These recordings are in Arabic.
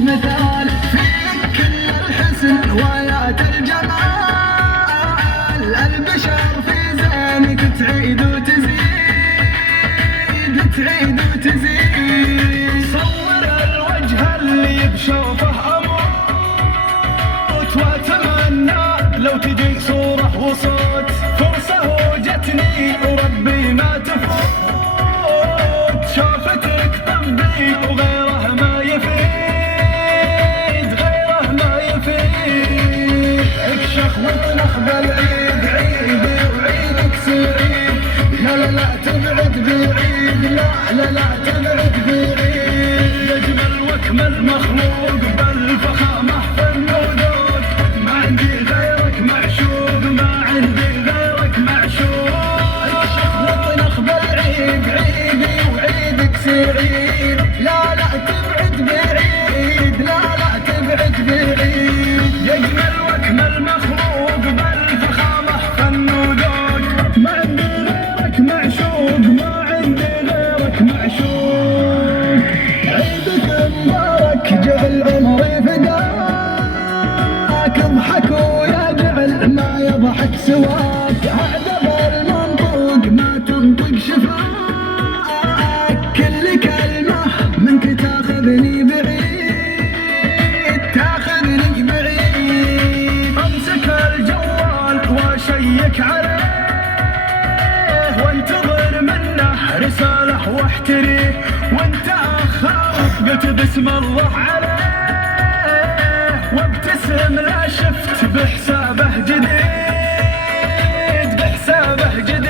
مثال فيك كل الحسن وآيات الجمال، البشر في زينك تعيد وتزيد تعيد وتزيد. صور الوجه اللي بشوفه اموت واتمنى لو تجي صورة وصوت، فرصة وجتني وربي ما تفوت، شوفتك طبي وغيره ما يفيد غيره ما يفيد. اكشخ واطنخ بالعيد عيدي وعيدك سعيد، لا لا لا تبعد بعيد، لا لا لا تبعد بعيد. يجمل واكمل مخلوق بالفخامة في النودود، ما عندي غيرك معشوق ما عندي غيرك معشوق. اكشخ واطنخ بالعيد عيدي وعيدك سعيد، لا لا تبعد بعيد، لا لا تبعد بعيد. يجمل واكمل مخلوق بالفخامة في النودود، ما عندي غيرك معشوق ما عندي غيرك معشوق. عيدك مبارك جعل عمري فداك، اضحك ويا جعل ما يضحك سواك، اعذب المنطوق ما تنطق شفاك، كل كلمة منك تاخذني بعيد تاخذني بعيد. امسك الجوال واشيك عليه وانتظر منه رسالة واحتريه، وانت اخر قلت بسم الله عليه وابتسم لا شفت بحسابه جديد بحسابه جديد.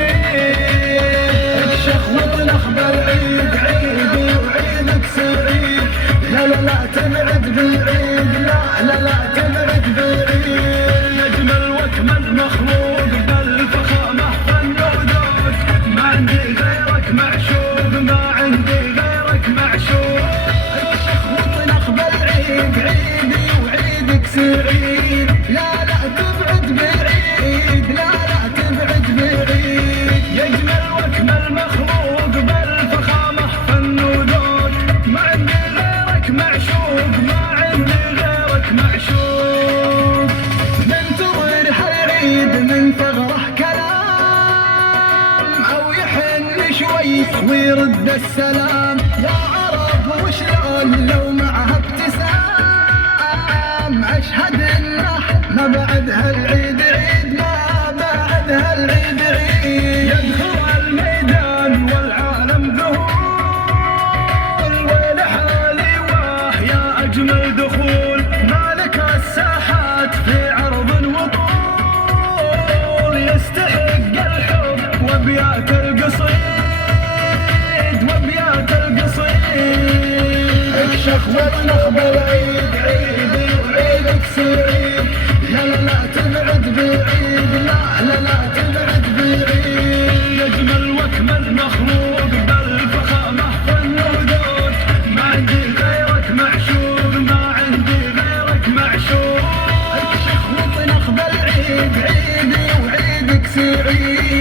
اكشخ واطنخ بالعيد عيدي وعيدك سعيد، لا لا لا تبعد بعيد، لا لا لا تبعد بعيد. يجمل واكمل مخلوق بالفخامة في النودود، ما عندي غيرك معشوق ما عندي غيرك معشوق. اكشخ واطنخ بالعيد عيدي وعيدك سعيد، لا لا تبعد بعيد، لا لا تبعد بعيد. يجمل واكمل مخلوق بالفخامة في النودود، ما عندي غيرك معشوق ما عندي غيرك معشوق. ننتظر هالعيد من ثغره كلام، او يحن شوي ويرد السلام، يا عرب وشلون لو معها ابتسام. اشهد انه ما بعد هالعيد عيد، ما بعد هالعيد عيد. يدخل الميدان والعالم ذهول، وين حالي واه يا اجمل دخول، مالك الساحات في عرض وطول، يستحق الحب وابيات القصيد وابيات القصيد. اكشخ واطنخ بالعيد عيدي وعيدك سعيد، لا لا لا تبعد بعيد، لا لا لا تبعد بعيد. يجمل واكمل مخلوق بالفخامة في النودود، ما عندي غيرك معشوق ما عندي غيرك معشوق. اكشخ واطنخ بالعيد عيدي وعيدك سعيد،